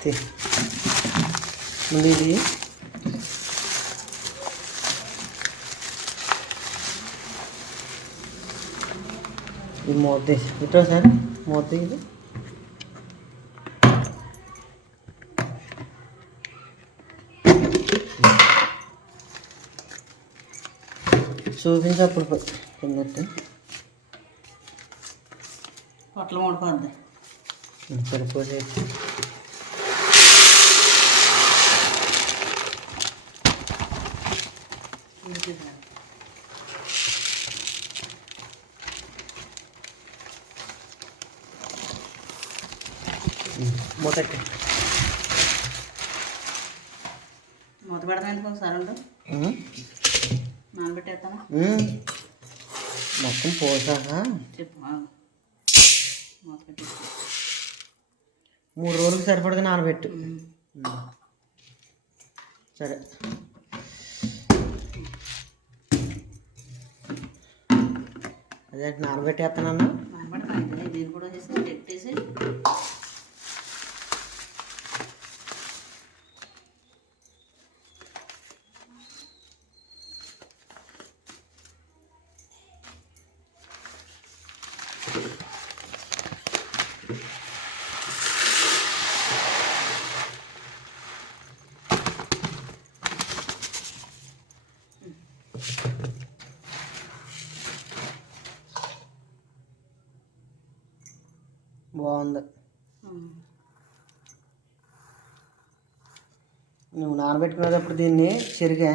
తీ. ముందు ఇది ఇది మూత తీసి ఇట్లా సార్ మూత ఇది చూపించి కిందట్టు పొట్లం ఊడిపోద్ది సరిపోసేసి మూతట్టు మూత పెడతాను ఒకసారి ఉండు? నానబెట్టేస్తాను. మొత్తం పోసాక మూడు రోజులకు సరిపడగా నానబెట్టు. సరే అదే నానబెట్టేస్తున్నాను నానబెడతాను దీన్ని కూడా వేసి పెట్టేసి బాగుంది. నువ్వు నానబెట్టుకునేటప్పుడు దీన్ని చెరిగా.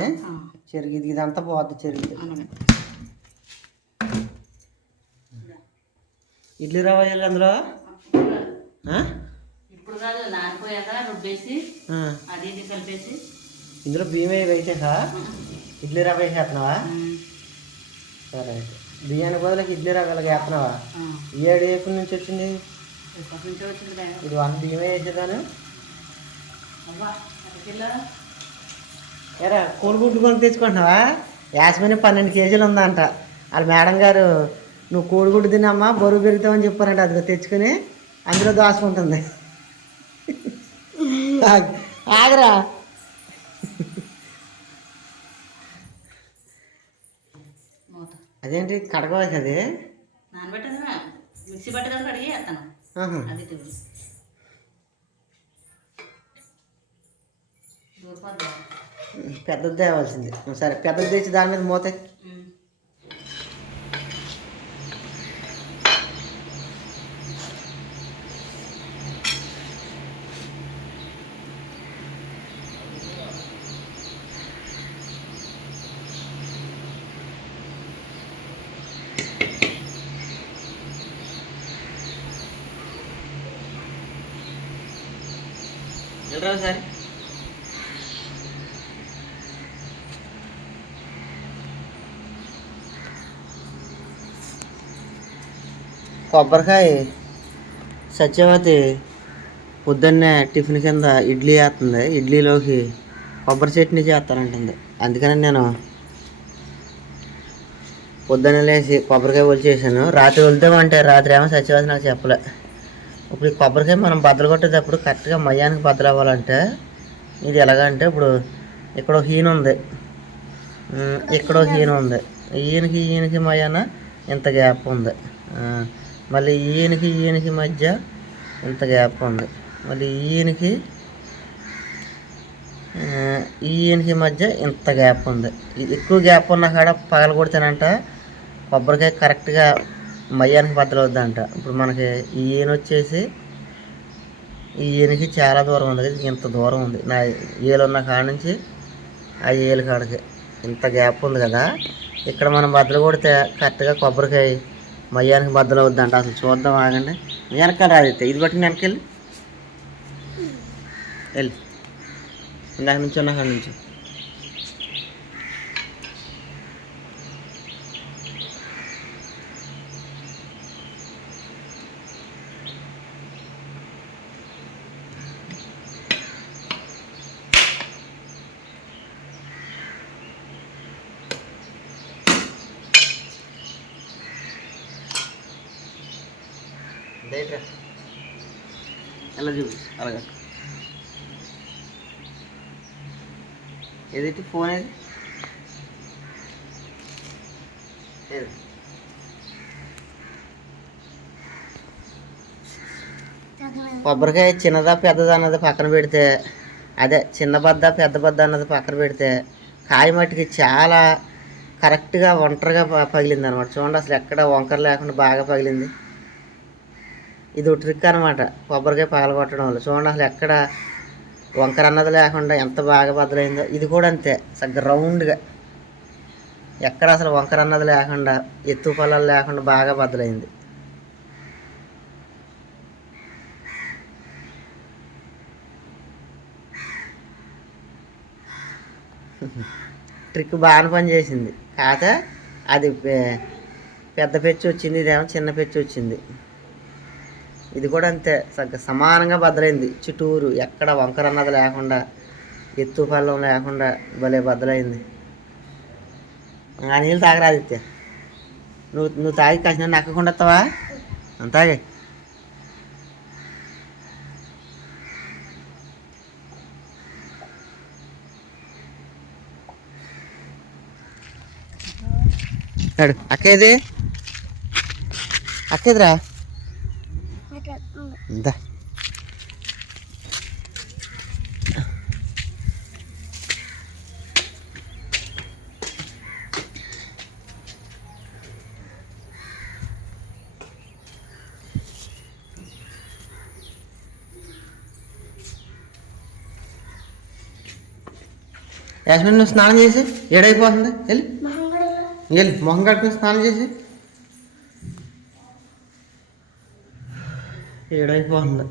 చెరిగి ఇది ఇదంతా పోద్ది అలాగే. ఇడ్లీ రవ్వ వేయాలి అందులో? ఇప్పుడు కాదు నానిపోయాక రుబ్బేసి. అది ఇది కలిపేసి. ఇందులో బియ్యం వేసేసా? ఇడ్లీ రవ్వ వేసేస్తున్నావా. సరే అయితే. బియ్యానికి బదులు ఇడ్లీ రవ్వ వేస్తున్నావా? ఏడు ఎప్పటి నుంచి వచ్చింది? ఇది వన్ బియ్యం వేసేదాను? ఎరా కోడిగుడ్డు కొని తెచ్చుకుంటున్నావా? యాస్మిన్ పన్నెండు కేజీలు ఉందంట. వాళ్ళ మేడం గారు నువ్వు కోడిగుడ్డు తినమ్మా బరువు పెరుగుతావని చెప్పారంట. అది తెచ్చుకుని అందులో దాచుకుంటుంది. ఆగ్- ఆగరా. అదేంటి? కడగవచ్చు అది మిక్సీ పట్టదా కడిగి వేస్తాను. అది తిరుగు దూరపోద్దా పెద్దది తేవాల్సింది సరే పెద్దది తెచ్చి దాని మీద మూత వెళ్ళరా సరే? కొబ్బరికాయ సత్యవతి పొద్దున్నే టిఫిన్ కింద ఇడ్లీ వేస్తుంది. ఇడ్లీలోకి కొబ్బరి చట్నీ చేస్తానంటుంది. అందుకని నేను పొద్దున్నే లేచి కొబ్బరికాయ ఒలిచేసాను. రాత్రి వెళ్తామంటే రాత్రి ఏమో సత్యవతి నాకు చెప్పలే. ఇప్పుడు ఈ కొబ్బరికాయ మనం బద్దలు కొట్టేటప్పుడు కరెక్ట్గా మయానికి బద్దలు అవ్వాలంటే ఇది ఎలాగంటే ఇప్పుడు ఇక్కడ హీన ఉంది. ఇక్కడ హీన ఉంది. ఈయనకి ఈయనకి మయాన ఇంత గ్యాప్ ఉంది. మళ్ళీ ఈయనకి ఈయనకి మధ్య ఇంత గ్యాప్ ఉంది. మళ్ళీ ఈయనకి ఈయనకి మధ్య ఇంత గ్యాప్ ఉంది. ఎక్కువ గ్యాప్ ఉన్న కాడ పగలగొడితేనంట కొబ్బరికాయ కరెక్ట్గా మయ్యానికి బద్దలవుద్దంట ఇప్పుడు మనకి ఈయన వచ్చేసి ఈయనకి చాలా దూరం ఉంది. ఇంత దూరం ఉంది. నా ఏలు ఉన్న కాడ నుంచి ఆ ఏలు కాడకి ఇంత గ్యాప్ ఉంది కదా. ఇక్కడ మనం బద్దలు కొడితే కరెక్ట్గా కొబ్బరికాయ మయ్యానికి బద్దలు అవుద్దంట. అసలు చూద్దాం ఆగండి. వెనకాల రాదైతే ఇది బట్టి వెనకెళ్ళి వెళ్ళి. ఇందాక నుంచి ఉన్న కాడ నుంచి. లేట్రా ఎలా చూపి అలాగా. ఏదైతే ఫోన్ ఏది? ఏది? కొబ్బరికాయ చిన్నదా పెద్దదా అన్నది పక్కన పెడితే అదే చిన్న బద్ద పెద్ద బద్ద అన్నది పక్కన పెడితే కాయ మట్టికి చాలా కరెక్ట్గా ఒంటరిగా పగిలింది అనమాట చూడండి అసలు ఎక్కడ వంకర లేకుండా బాగా పగిలింది. ఇది ఒక ట్రిక్ అనమాట కొబ్బరికాయ పగలగొట్టడం వల్ల. చూడండి అసలు ఎక్కడ వంకర అన్నది లేకుండా ఎంత బాగా బద్దలైందో. ఇది కూడా అంతే. సగ్గా రౌండ్గా. ఎక్కడ అసలు వంకర అన్నది లేకుండా ఎత్తు పొలాలు లేకుండా బాగా బద్దలైంది. ట్రిక్ బాగా పనిచేసింది కాక అది పెద్ద పెచ్చు వచ్చింది ఇదేమో చిన్న పెచ్చు వచ్చింది. ఇది కూడా అంతే. సగ్గ సమానంగా బద్దలైంది. చుట్టూరు ఎక్కడ వంకర అన్నది లేకుండా ఎత్తు పల్లం లేకుండా భలే బద్దలైంది. ఆ నీళ్ళు తాగరాదిత్య నువ్వు నువ్వు తాగి కాసిన నక్కకుండా వస్తావా తాగే. అక్కేది అక్కేదిరా ఇందా యాస్మిన్ నువ్వు స్నానం చేసి ఏడైపోతుంది వెళ్ళి వెళ్ళి మొహం కట్టుకుని స్నానం చేసి ఏడైపోతుంది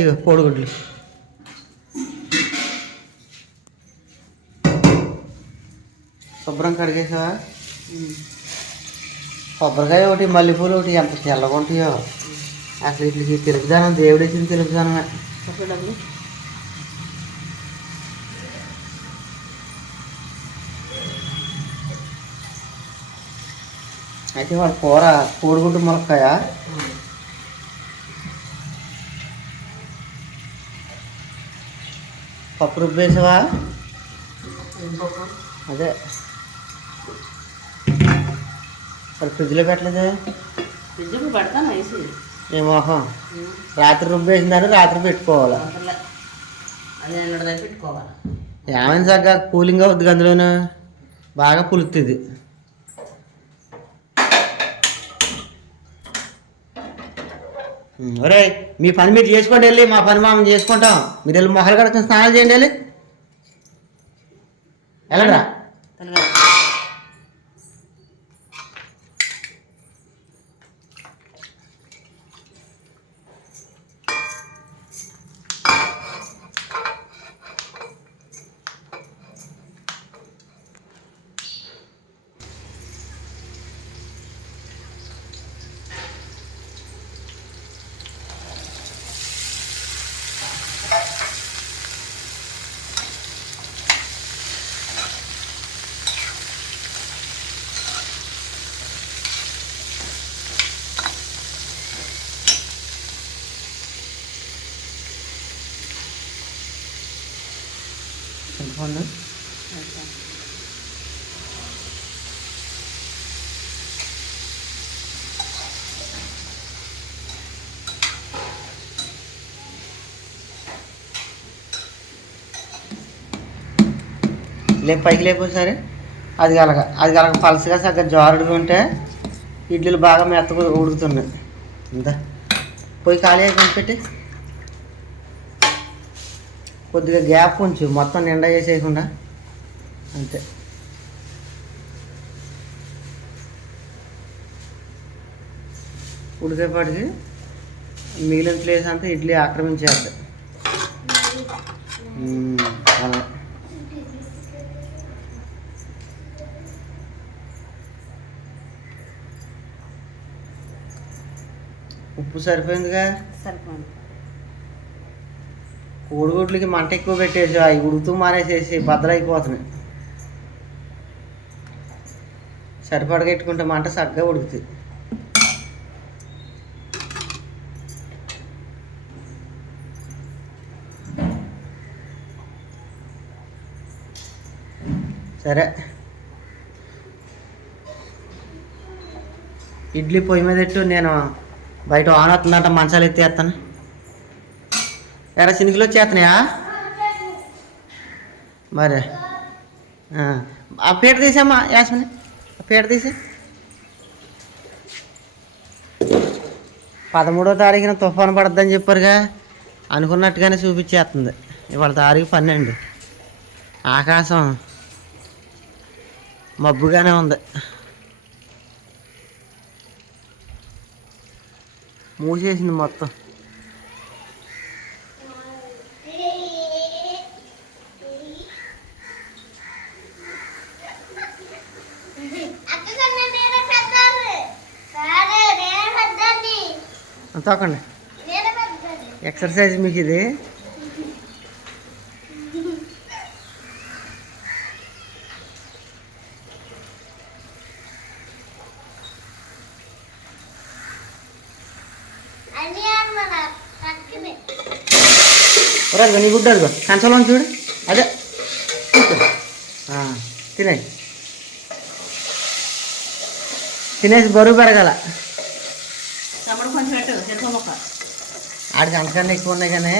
ఇగో కోడిగుడ్లు. శుభ్రం కడిగేసావా? కొబ్బరికాయ ఒకటి మల్లెపూలు ఒకటి ఎంత తెల్లగా ఉంటాయో. అసలు వీటికి తెలుపుదానం దేవుడు ఇచ్చిన తెలుపుదానమే. అయితే వాడు కూర కోడిగుడ్డు ములక్కాయ? పప్పు రుబ్బేసావా అదే. మరి ఫ్రిడ్జ్లో పెట్టలేదే? ఫ్రిడ్జ్ ఇప్పుడు పెడతాను వేసి. ఏ మొహం? రాత్రి రుబ్బేసిందని రాత్రి పెట్టుకోవాలి. అది పెట్టుకోవాలి. ఏమైనా చక్కగా కూలింగ్ అవుద్ది అందులోను బాగా పులుతుంది ఒరే మీ పని మీరు చేసుకోండి వెళ్ళి మా పని మేము చేసుకుంటాం. మీరు వెళ్ళి మొహలు కడుక్కుని స్నానాలు చేయండి వెళ్ళి. వెళ్ళరా చింతపండు లే పైకి లేపోసారి అది కలగ అది కలగ పలసగా సగ్గ జారుడుగా ఉంటే ఇడ్లీలు బాగా మెత్తగా ఉడుకుతున్నాయి. ఇంత పోయి ఖాళీ అయిపోయి పెట్టి. కొద్దిగా గ్యాప్ ఉంచు మొత్తం నిండా చేసేయకుండా అంతే. ఉడికేపాటికి మిగిలిన ప్లేస్ అంతా ఇడ్లీ ఆక్రమించేద్ది అలా ఉప్పు సరిపోయిందిగా? సరిపోయింది. ఊడుగుడ్లకి మంట ఎక్కువ పెట్టేసి అవి ఉడుతూ మానేసేసి బద్దలైపోతున్నాయి సరిపడగెట్టుకుంటే మంట సరిగ్గా ఉడుకుతుంది సరే. ఇడ్లీ పొయ్యి మీద ఎట్టు నేను బయట ఆన్ అవుతుందంట మంచాలు ఎత్తేస్తాను. ఎరా చినుకులు వచ్చేస్తున్నాయా? మరి ఆ, పీట తీసామ్మా యాస్మిని. ఆ పీట తీసి. పదమూడో తారీఖున తుఫాను పడద్దని చెప్పారుగా అనుకున్నట్టుగానే చూపించేస్తుంది. ఇవాళ తారీఖు పన్నెండు. ఆకాశం మబ్బుగానే ఉంది. మూసేసింది మొత్తం. తోకండి. ఎక్సర్సైజ్ మీకు ఇది రాదు నీ గుడ్డ అదిగో. కంచంలో చూడు. అదే. తినే తినేసి బరువు పెరగాల తమ్ముడు కొంచెం పెట్టు శనగ మొక్క ఆడికి అంతకన్నా ఎక్కువ ఉన్నాయి కానీ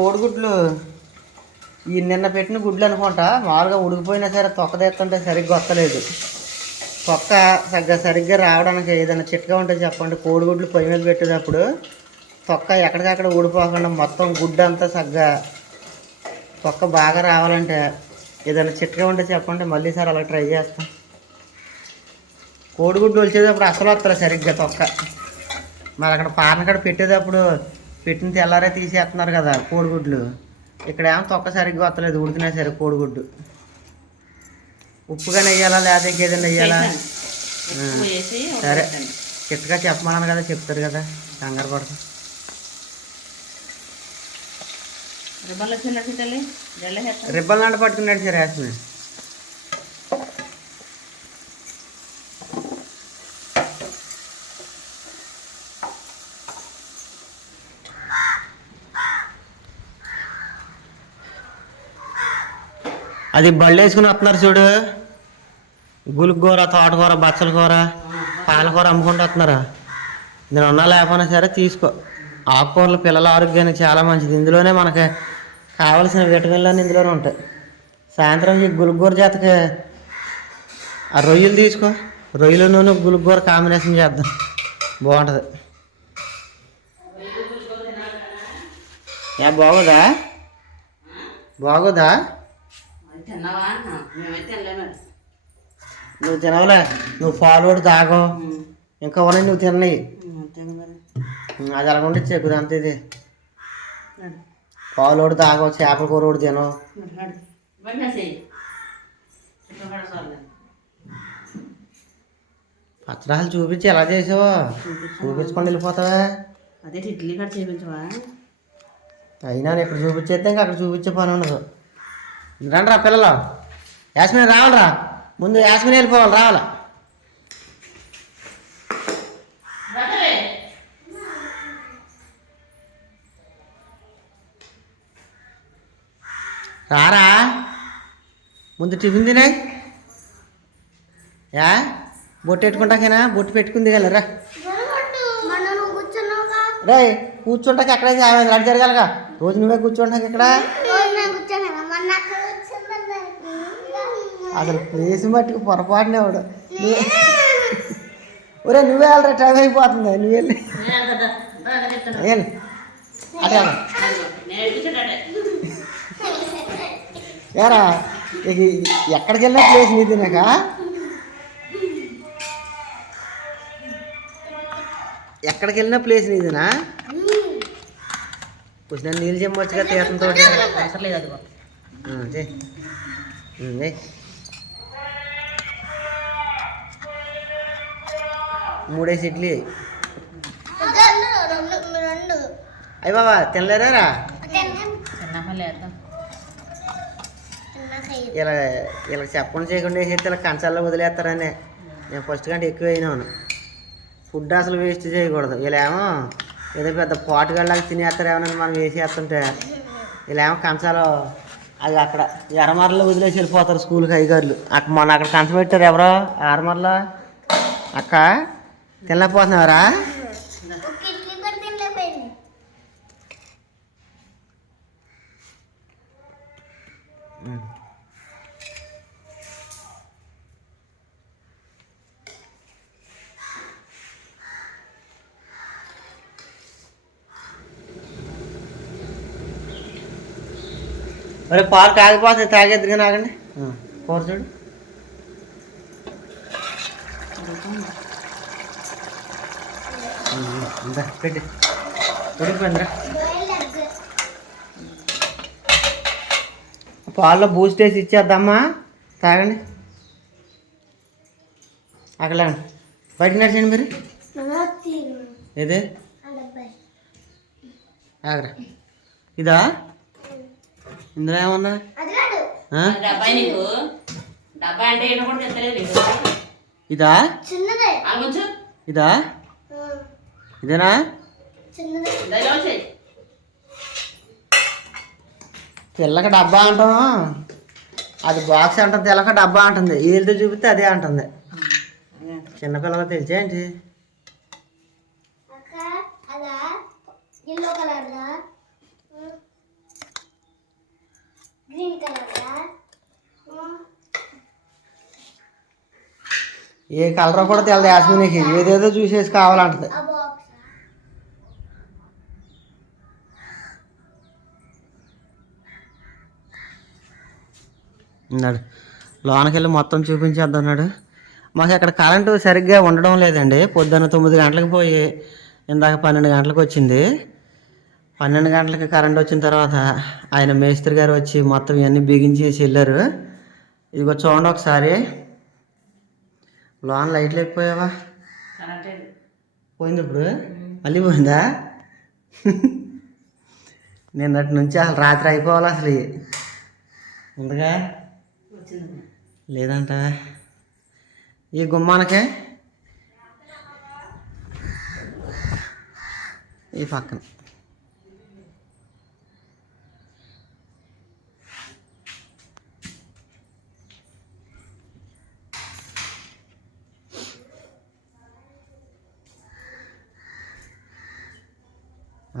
కోడిగుడ్లు. ఈ నిన్న పెట్టిన గుడ్లు అనుకుంటా మామూలుగా ఉడికిపోయినా సరే తొక్క తెస్తుంటే సరిగ్గా వస్తలేదు. తొక్క సరిగ్గా సరిగ్గా రావడానికి ఏదైనా చిట్కా ఉంటే చెప్పండి. కోడిగుడ్లు పొయ్యి మీద పెట్టేటప్పుడు తొక్క ఎక్కడికక్కడ ఊడిపోకుండా మొత్తం గుడ్డు అంతా సగ్గా తొక్క బాగా రావాలంటే ఏదైనా చిట్కా ఉంటే చెప్పండి. మళ్ళీ సార్ అలా ట్రై చేస్తాం. కోడిగుడ్లు వచ్చేటప్పుడు అసలు వస్తారు సరిగ్గా తొక్క. మరి అక్కడ పానకడ పెట్టేటప్పుడు పెట్టిన తెల్లారే తీసేస్తున్నారు కదా కోడిగుడ్లు. ఇక్కడ ఏమో తొక్క సరిగ్గా వస్తలేదు ఉడికినా సరే కోడిగుడ్డు. ఉప్పుగానే వేయాలా లేదా ఇంకేదైనా వేసి సరే. చిట్టగా చెప్పమన్నాను కదా చెప్తారు కదా కంగారు పడతాం రిబ్బన్ లాంటి పట్టుకున్నాడు సరే యాస్మి అది బళ్ళు వేసుకుని వస్తున్నారు చూడు. గులుగూర తోటకూర బచ్చల కూర పాలకూర అమ్ముకుంటూ వస్తున్నారు? నేను ఉన్నా లేకపోయినా సరే తీసుకో. ఆకుకూరలు పిల్లల ఆరోగ్యానికి చాలా మంచిది. ఇందులోనే మనకి కావలసిన విటమిన్లన్నీ ఇందులోనే ఉంటాయి. సాయంత్రం ఈ గులుగూర జాతకి ఆ రొయ్యలు తీసుకో. రొయ్యల నూనె గులుగూర కాంబినేషన్ చేద్దాం. బాగుంటుంది. ఏ బాగోదా? బాగోదా? తిన్నావా అన్నా? మేమైతే తినలేము నువ్వు తినవలే. నువ్వు పాలు తాగో. ఇంకా ఉన్నాయి నువ్వు తిన్నాయి అది అలా ఉండి చెక్కుదు అంత ఇది. పాలు ఒకటి తాగో చేపల కూర ఒకటి చాలు. పచ్చడాలు చూపించి ఎలా చేసావో? చూపించుకొని వెళ్ళిపోతావా. అదే ఇడ్లీ కూడా చేయించవా అయినా ఇక్కడ చూపించేస్తే ఇంకా అక్కడ చూపించే పని ఉండదు. రండి రా పిల్లలు. యాస్మిన్ రావాలరా. ముందు యాస్మిన్ వెళ్ళిపోవాలి రావాలా? రారా? ముందు టిఫిన్ తినే. యా? బొట్టు పెట్టుకుంటాకేనా? బొట్టు పెట్టుకుంది కదా రా. కూర్చుంటాక ఎక్కడైతే అటు జరగాలిగా? రోజు నువ్వే కూర్చుంటాక ఇక్కడ అసలు ప్లేస్ మట్టుకు పొరపాటునే వాడు. ఒరే నువ్వే వెళ్ళరా టైం అయిపోతుంది. నువ్వు వెళ్ళి. ఎడిపించాడే ఏరా ఇక ఎక్కడికి వెళ్ళిన ప్లేస్ నీది నాక? ఎక్కడికి వెళ్ళిన ప్లేస్ నీదినా? కొంచెం నీళ్ళు చెమ్మొచ్చుగా తీతంతో అవసరం లేదు అదిగో. మూడేసి ఇడ్లీ రెండు అయ్యి బాబా తినలేరా ఇలా ఇలా చెప్పకుండా చేయకుండా వేసేస్తే ఇలా కంచాల్లో వదిలేస్తారని. నేను ఫస్ట్ కంటే ఎక్కువ అయినాను. ఫుడ్ అసలు వేస్ట్ చేయకూడదు. వీళ్ళేమో ఏదో పెద్ద పోటుగాళ్ళకి తినేస్తారేమో మనం వేసేస్తుంటే. వీళ్ళేమో కంచాలు అది అక్కడ ఎరమరలో వదిలేసి వెళ్ళిపోతారు స్కూల్కి అయ్యగారులు. అక్కడ మొన్న అక్కడ కంచం పెట్టారు ఎవరో? ఎరమరలో అక్క? తినలేకపోయింది మరి పాలు కాగిపోతుంది తాగేద్దుగా నాగండి. కూర చూడు. ఇందా పెట్టి. ఉడికిపోయిందిరా పాల్లో బూస్ట్ వేసి ఇచ్చేద్దామా? తాగండి. అక్కడ బయటకు నడిచండి మీరు. ఏదే? ఆగరా. ఇదా? ఇందులో ఏమన్నా ఇదా? ఇదా? ఇదేనా? చిన్నదే. దయలో వచ్చేయి పిల్లకి డబ్బా అంటాం. అది బాక్స్ అంటుంది తెల్లక డబ్బా అంటుంది. వీళ్ళతో చూపిస్తే అదే అంటుంది. చిన్నపిల్లలు తెలిసా ఏంటి? అక్క అదా? ఎల్లో కలర్ దా? గ్రీన్ కలర్ దా? ఏ కలర్ కూడా తెలదు యాస్మినికి. ఏదేదో చూసేసి కావాలంటది. అన్నాడు. ఉన్నాడు లోనకి వెళ్ళి మొత్తం చూపించేద్దన్నాడు. మాకు అక్కడ కరెంటు సరిగ్గా ఉండడం లేదండి. పొద్దున్న తొమ్మిది గంటలకు పోయి ఇందాక పన్నెండు గంటలకు వచ్చింది. పన్నెండు గంటలకి కరెంట్ వచ్చిన తర్వాత ఆయన మేస్త్రి గారు వచ్చి మొత్తం ఇవన్నీ బిగించేసి వెళ్ళారు. ఇదిగో చూడండి ఒకసారి. లోన లైట్లు లేకపోయావా? పోయింది ఇప్పుడు? మళ్ళీ పోయిందా? నిన్నటి నుంచి అసలు రాత్రి అయిపోవాలి అసలు. ముందుగా లేదంట. ఈ గుమ్మానకే ఈ పక్కన.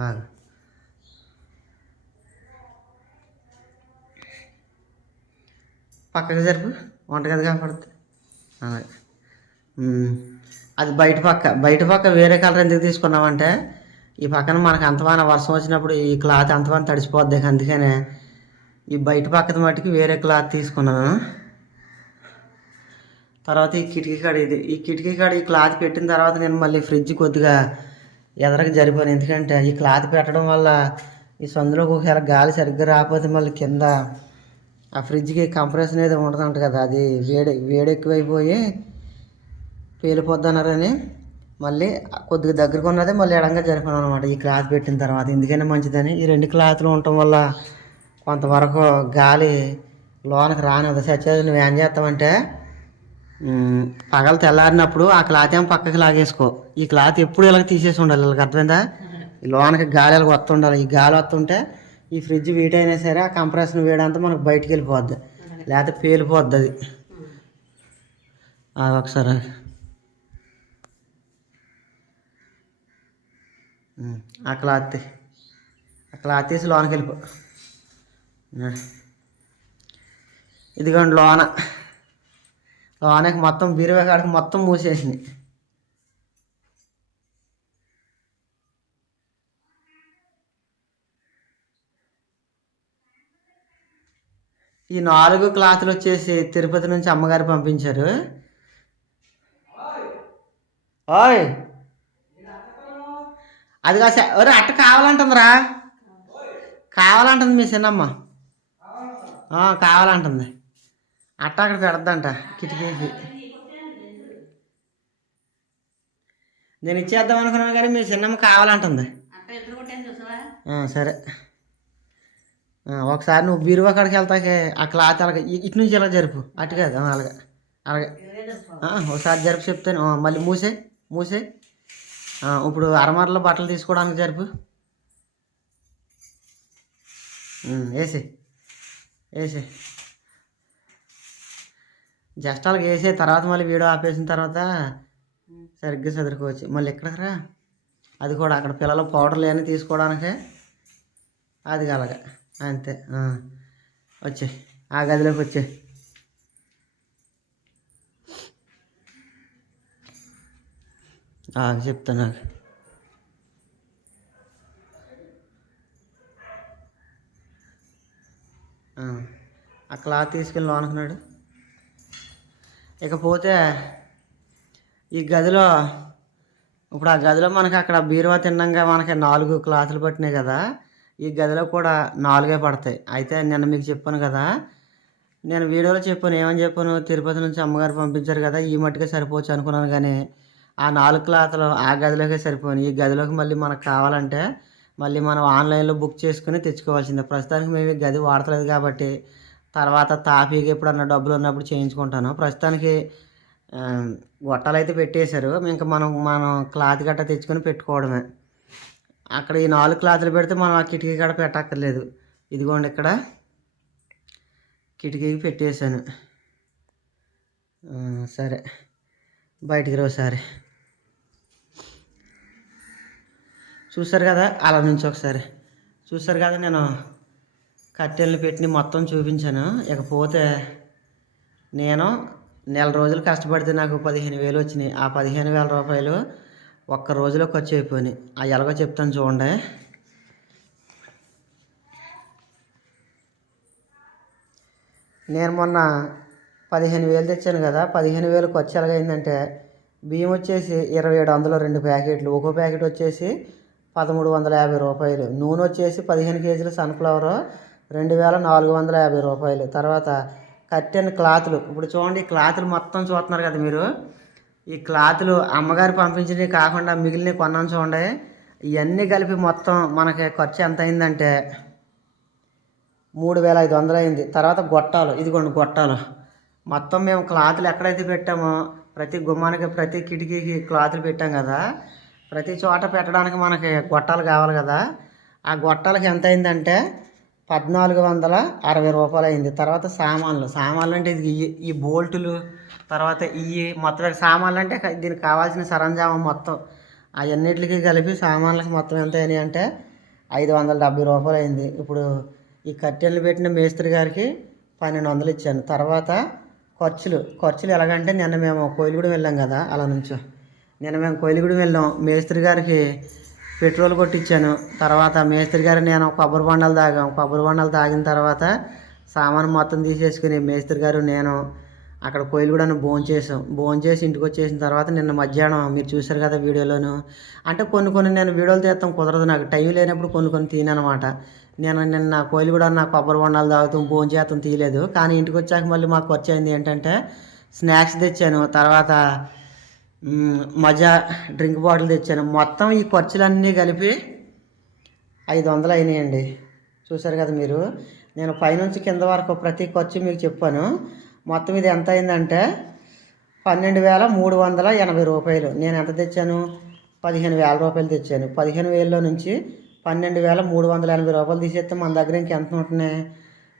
ఆగు. పక్కకి జరుపు. వంటగది కనపడుతుంది. అలాగే. అది బయట పక్క బయట పక్క వేరే కలర్ ఎందుకు తీసుకున్నామంటే ఈ పక్కన మనకు అంతమాన వర్షం వచ్చినప్పుడు ఈ క్లాత్ అంతమాన తడిసిపోద్ది అందుకనే ఈ బయట పక్కది మట్టుకి వేరే క్లాత్ తీసుకున్నాను. తర్వాత ఈ కిటికీ కాడ ఇది ఈ కిటికీ కాడ ఈ క్లాత్ పెట్టిన తర్వాత నేను మళ్ళీ ఫ్రిడ్జ్ కొద్దిగా ఎదరకు జరిపాను. ఎందుకంటే ఈ క్లాత్ పెట్టడం వల్ల ఈ సందులోకి ఒకవేళ గాలి సరిగ్గా రాకపోతే మళ్ళీ కింద ఆ ఫ్రిడ్జ్కి కంప్రెషన్ ఏదో ఉంటుందంట కదా అది వేడి వేడి ఎక్కువైపోయి పేలిపోద్దన్నారని మళ్ళీ కొద్దిగా దగ్గరకు ఉన్నదే మళ్ళీ ఎడంగా జరిపాను అనమాట ఈ క్లాత్ పెట్టిన తర్వాత. ఎందుకైనా మంచిదని ఈ రెండు క్లాత్లు ఉండటం వల్ల కొంతవరకు గాలి లోనకి రానివ్వదు. సత్యాలు నువ్వు ఏం చేస్తావంటే పగలు తెల్లారినప్పుడు ఆ క్లాత్ ఏమో పక్కకి లాగేసుకో. ఈ క్లాత్ ఎప్పుడు ఇలాగ తీసేసి ఉండాలి ఇలాగ అర్థమైందా? ఈ లోనకి గాలి ఇలాగ వస్తుండాలి. ఈ గాలి వస్తుంటే ఈ ఫ్రిడ్జ్ వీటైనా సరే ఆ కంప్రెషన్ వేడంతా మనకు బయటికి వెళ్ళిపోద్ది లేకపోతే పేలిపోద్ది అది. ఒకసారి ఆ క్లాత్ ఆ క్లాత్ తీసి లోనకి వెళ్ళిపో ఇదిగోండి లోన. లోనకి మొత్తం బీరువా కాడికి మొత్తం మూసేసింది ఈ నాలుగు క్లాతులు వచ్చేసి తిరుపతి నుంచి అమ్మగారు పంపించారు. ఓయ్! అది కాసే ఒరే అట్ట కావాలంటుందిరా. కావాలంటుంది మీ చిన్నమ్మ. కావాలంటుంది. అట్ట అక్కడ పెడద్దంట కిటికీకి. నేను ఇచ్చేద్దాం అనుకున్నాను కానీ మీ చిన్నమ్మ కావాలంటుంది. సరే. ఒకసారి నువ్వు బీరువా కాడికి వెళ్తాకే ఆ క్లాత్ అలాగే ఇటు నుంచి ఇలా జరుపు. అటు కాదు అలాగే. అలాగే. ఒకసారి జరుపు చెప్తాను. మళ్ళీ మూసే మూసే. ఇప్పుడు అరమరలో బట్టలు తీసుకోవడానికి జరుపు. వేసి. వేసే. జస్ట్ అలాగే వేసే. తర్వాత మళ్ళీ వీడియో ఆపేసిన తర్వాత సరిగ్గా చదువుకోవచ్చు మళ్ళీ ఎక్కడికి రా? అది కూడా అక్కడ పిల్లలు పౌడర్లు అన్నీ తీసుకోవడానికి. అది అలాగా. అంతే వచ్చే ఆ గదిలోకి వచ్చే. చెప్తాను నాకు. ఆ. క్లాత్ తీసుకెళ్ళి లోనుకున్నాడు. ఇకపోతే ఈ గదిలో ఇప్పుడు ఆ గదిలో మనకి అక్కడ బీరువా తిన్నాక మనకి నాలుగు క్లాతులు పట్టినాయి కదా. ఈ గదిలో కూడా నాలుగే పడతాయి. అయితే నిన్న మీకు చెప్పాను కదా నేను వీడియోలో చెప్పాను. ఏమని చెప్పాను? తిరుపతి నుంచి అమ్మగారు పంపించారు కదా ఈ మట్టుకే సరిపోవచ్చు అనుకున్నాను కానీ ఆ నాలుగు క్లాత్లు ఆ గదిలోకే సరిపోయి ఈ గదిలోకి మళ్ళీ మనకు కావాలంటే మళ్ళీ మనం ఆన్లైన్లో బుక్ చేసుకుని తెచ్చుకోవాల్సిందే. ప్రస్తుతానికి మేము గది వాడతలేదు కాబట్టి తర్వాత తాపీకి ఎప్పుడన్నా డబ్బులు ఉన్నప్పుడు చేయించుకుంటాను. ప్రస్తుతానికి గొట్టాలు అయితే పెట్టేశారు. ఇంకా మనం మనం క్లాత్ గట్ట తెచ్చుకొని పెట్టుకోవడమే. అక్కడ ఈ నాలుగు క్లాతులు పెడితే మనం ఆ కిటికీ కాడ పెట్టక్కర్లేదు. ఇదిగోండి ఇక్కడ. కిటికీకి పెట్టేశాను. సరే. బయటికి రోసారి చూసారు కదా? అలా నుంచి ఒకసారి. చూసారు కదా? నేను కట్టెలను పెట్టి మొత్తం చూపించాను. ఇకపోతే నేను నెల రోజులు కష్టపడితే నాకు పదిహేను వేలు వచ్చినాయి. ఆ పదిహేను వేల రూపాయలు ఒక్క రోజులో ఖర్చు అయిపోయినాయి. అవి ఎలాగో చెప్తాను చూడండి. నేను మొన్న పదిహేను వేలు తెచ్చాను కదా పదిహేను వేలు ఖర్చు ఎలాగైందంటే బియ్యం వచ్చేసి ఇరవై ఏడు వందలు రెండు ప్యాకెట్లు ఒక్కో ప్యాకెట్ వచ్చేసి పదమూడు వందల యాభై రూపాయలు నూనె వచ్చేసి పదిహేను కేజీలు సన్ఫ్లవర్ రెండు వేల నాలుగు వందల యాభై రూపాయలు తర్వాత కట్టెన్ క్లాతులు. ఇప్పుడు చూడండి క్లాతులు మొత్తం చూస్తున్నారు కదా మీరు. ఈ క్లాతులు అమ్మగారు పంపించినవి కాకుండా మిగిలినవి కొన్నాం చూడండి. ఇవన్నీ కలిపి మొత్తం మనకి ఖర్చు ఎంత అయిందంటే మూడు వేల ఐదు వందలు అయింది. తర్వాత గొట్టాలు ఇదిగోండి గొట్టాలు. మొత్తం మేము క్లాతులు ఎక్కడైతే పెట్టామో ప్రతి గుమ్మానికి ప్రతి కిటికీకి క్లాతులు పెట్టాం కదా. ప్రతి చోట పెట్టడానికి మనకి గొట్టాలు కావాలి కదా. ఆ గొట్టాలకి ఎంత అయిందంటే పద్నాలుగు వందల అరవై రూపాయలు అయింది. తర్వాత సామాన్లు సామాన్లు అంటే ఇది ఈ- ఈ బోల్టులు తర్వాత ఇవి మొత్తం సామాన్లు అంటే దీనికి కావాల్సిన సరంజామం మొత్తం అవన్నిటికి కలిపి సామాన్లకి మొత్తం ఎంత అయినాయి అంటే ఐదు వందల డెబ్బై రూపాయలు అయింది. ఇప్పుడు ఈ కట్టెలు పెట్టిన మేస్త్రి గారికి పన్నెండు వందలు ఇచ్చాను. తర్వాత ఖర్చులు ఖర్చులు ఎలాగంటే నిన్న మేము కోయిలుగూడెం వెళ్ళాం కదా అలా నుంచో. నిన్న మేము కోయిలుగూడెం వెళ్ళాం. మేస్త్రి గారికి పెట్రోల్ కొట్టించాను తర్వాత మేస్త్రి గారు నేను కొబ్బరి బొండాలు తాగాం. కొబ్బరి బొండాలు తాగిన తర్వాత సామాను మొత్తం తీసేసుకుని మేస్త్రి గారు నేను అక్కడ కోయిలగూడని భోజనం చేసాం భోజనం చేసి ఇంటికి వచ్చేసిన తర్వాత నిన్న మధ్యాహ్నం మీరు చూశారు కదా వీడియోలోను. అంటే కొన్ని కొన్ని నేను వీడియోలు తీస్తాం కుదరదు నాకు. టైం లేనప్పుడు కొన్ని కొన్ని తీనమాట నేను నిన్న కోయిలగూడ నా కొబ్బరి బొండాలు తాగుతాం భోజనం చేస్తాం తీయలేదు. కానీ ఇంటికి వచ్చాక మళ్ళీ మాకు ఖర్చు అయింది ఏంటంటే స్నాక్స్ తెచ్చాను. తర్వాత మజా డ్రింక్ బాటిల్ తెచ్చాను. మొత్తం ఈ ఖర్చులన్నీ కలిపి ఐదు వందలు అయినాయండి. చూసారు కదా మీరు? నేను పైనుంచి కింద వరకు ప్రతి ఖర్చు మీకు చెప్పాను. మొత్తం ఇది ఎంత అయిందంటే పన్నెండు వేల మూడు వందల ఎనభై రూపాయలు. నేను ఎంత తెచ్చాను? పదిహేను వేల రూపాయలు తెచ్చాను. పదిహేను వేలలో నుంచి పన్నెండు వేల మూడు వందల ఎనభై రూపాయలు తీసేస్తే మన దగ్గర ఇంకెంత ఉంటున్నాయి?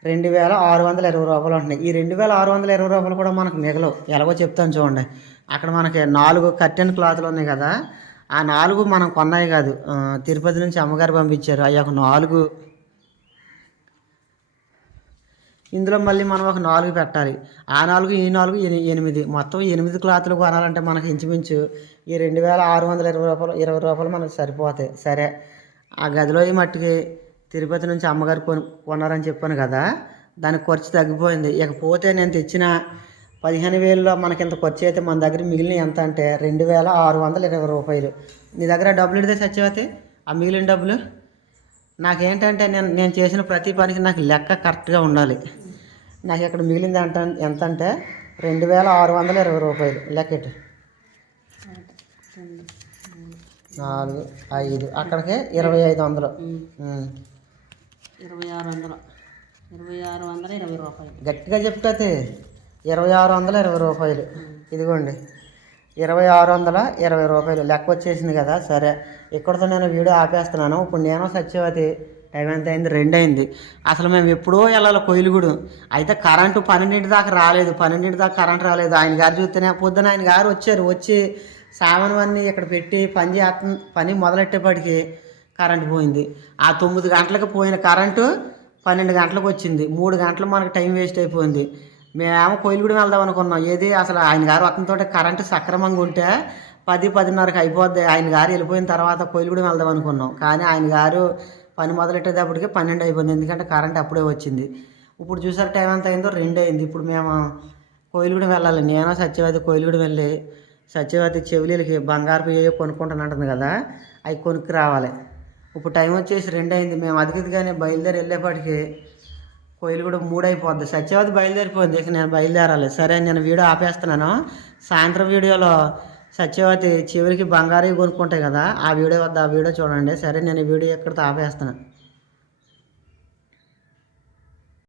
రెండు వేల ఆరు వందల ఇరవై రూపాయలు ఉంటున్నాయి. ఈ రెండు వేల ఆరు వందల ఇరవై రూపాయలు కూడా మనకు మిగలవు. ఎలాగో చెప్తాను చూడండి. అక్కడ మనకి నాలుగు కట్టెన్ క్లాత్లు ఉన్నాయి కదా ఆ నాలుగు మనం కొన్నాయి కాదు. తిరుపతి నుంచి అమ్మగారు పంపించారు. అవి ఒక నాలుగు ఇందులో మళ్ళీ మనం ఒక నాలుగు పెట్టాలి. ఆ నాలుగు ఈ నాలుగు ఎనిమిది. మొత్తం ఎనిమిది క్లాత్లు కొనాలంటే మనకి ఇంచుమించు ఈ రెండు వేల ఆరు వందల ఇరవై రూపాయలు ఇరవై రూపాయలు మనకు సరిపోతాయి. సరే. ఆ గదిలో ఈ మట్టికి తిరుపతి నుంచి అమ్మగారు కొను కొన్నారని చెప్పాను కదా. దానికి ఖర్చు తగ్గిపోయింది. ఇకపోతే నేను తెచ్చిన పదిహేను వేలలో మనకి ఇంత ఖర్చు అయితే మన దగ్గర మిగిలిన ఎంత అంటే రెండు వేల ఆరు వందల ఇరవై రూపాయలు. నీ దగ్గర డబ్బులు ఇడితే సత్యవతి ఆ మిగిలిన డబ్బులు? నాకేంటంటే నేను నేను చేసిన ప్రతి పనికి నాకు లెక్క కరెక్ట్గా ఉండాలి. నాకు ఇక్కడ మిగిలింది అంట ఎంత అంటే రెండు వేల ఆరు వందల ఇరవై రూపాయలు లెక్కెట్టు నాలుగు ఐదు అక్కడికి ఇరవై ఐదు వందలు. ఇరవై ఆరు వందలు. ఇరవై ఆరు వందల ఇరవై రూపాయలు. గట్టిగా చెప్తే ఇరవై ఆరు వందల ఇరవై రూపాయలు. ఇదిగోండి. ఇరవై ఆరు వందల ఇరవై రూపాయలు. లెక్క వచ్చేసింది కదా సరే. ఇక్కడతో నేను వీడియో ఆపేస్తున్నాను. ఇప్పుడు నేను సత్యవతి టైం ఎంత అయింది? రెండు అయింది. అసలు మేము ఎప్పుడో వెళ్ళాలి కొయిలుగుడు. అయితే కరెంటు పన్నెండింటి దాకా రాలేదు. పన్నెండింటి దాకా కరెంట్ రాలేదు. ఆయన గారు చూస్తేనే పొద్దున ఆయన గారు వచ్చారు. వచ్చి సామాన్వన్నీ ఇక్కడ పెట్టి పని చేస్త పని మొదలెట్టేపటికి కరెంటు పోయింది. ఆ తొమ్మిది గంటలకు పోయిన కరెంటు పన్నెండు గంటలకు వచ్చింది. మూడు గంటలు మనకు టైం వేస్ట్ అయిపోయింది. మేము కోయిలగూడెం వెళ్దాం అనుకున్నాం. ఏది అసలు ఆయన గారు అతనితో కరెంటు సక్రమంగా ఉంటే పది పదిన్నరకు అయిపోద్ది. ఆయన గారు వెళ్ళిపోయిన తర్వాత కోయిలగూడెం వెళ్దాం అనుకున్నాం. కానీ ఆయన గారు పని మొదలెట్టేటప్పటికి పన్నెండు అయిపోయింది. ఎందుకంటే కరెంట్ అప్పుడే వచ్చింది. ఇప్పుడు చూసారు టైం ఎంత అయిందో? రెండు అయింది. ఇప్పుడు మేము కోయిలగూడెం వెళ్ళాలి. నేను సత్యవతి కోయిలగూడెం వెళ్ళి సత్యవతి చెవులకి బంగారు ఏయో కొనుక్కుంటానంటుంది కదా అవి కొనుక్కు రావాలి. ఇప్పుడు టైం వచ్చేసి రెండు అయింది. మేము అదిగిదిగానే బయలుదేరి వెళ్ళేపటికి కోయిలు కూడా మూడు అయిపోద్ది సత్యవతి బయలుదేరిపోయింది. ఇక నేను బయలుదేరాలి. సరే నేను వీడియో ఆపేస్తున్నాను. సాయంత్రం వీడియోలో సత్యవతి చివరికి బంగారు కొనుక్కుంటాయి కదా ఆ వీడియో వద్ద ఆ వీడియో చూడండి. సరే నేను ఈ వీడియో ఎక్కడితో ఆపేస్తున్నాను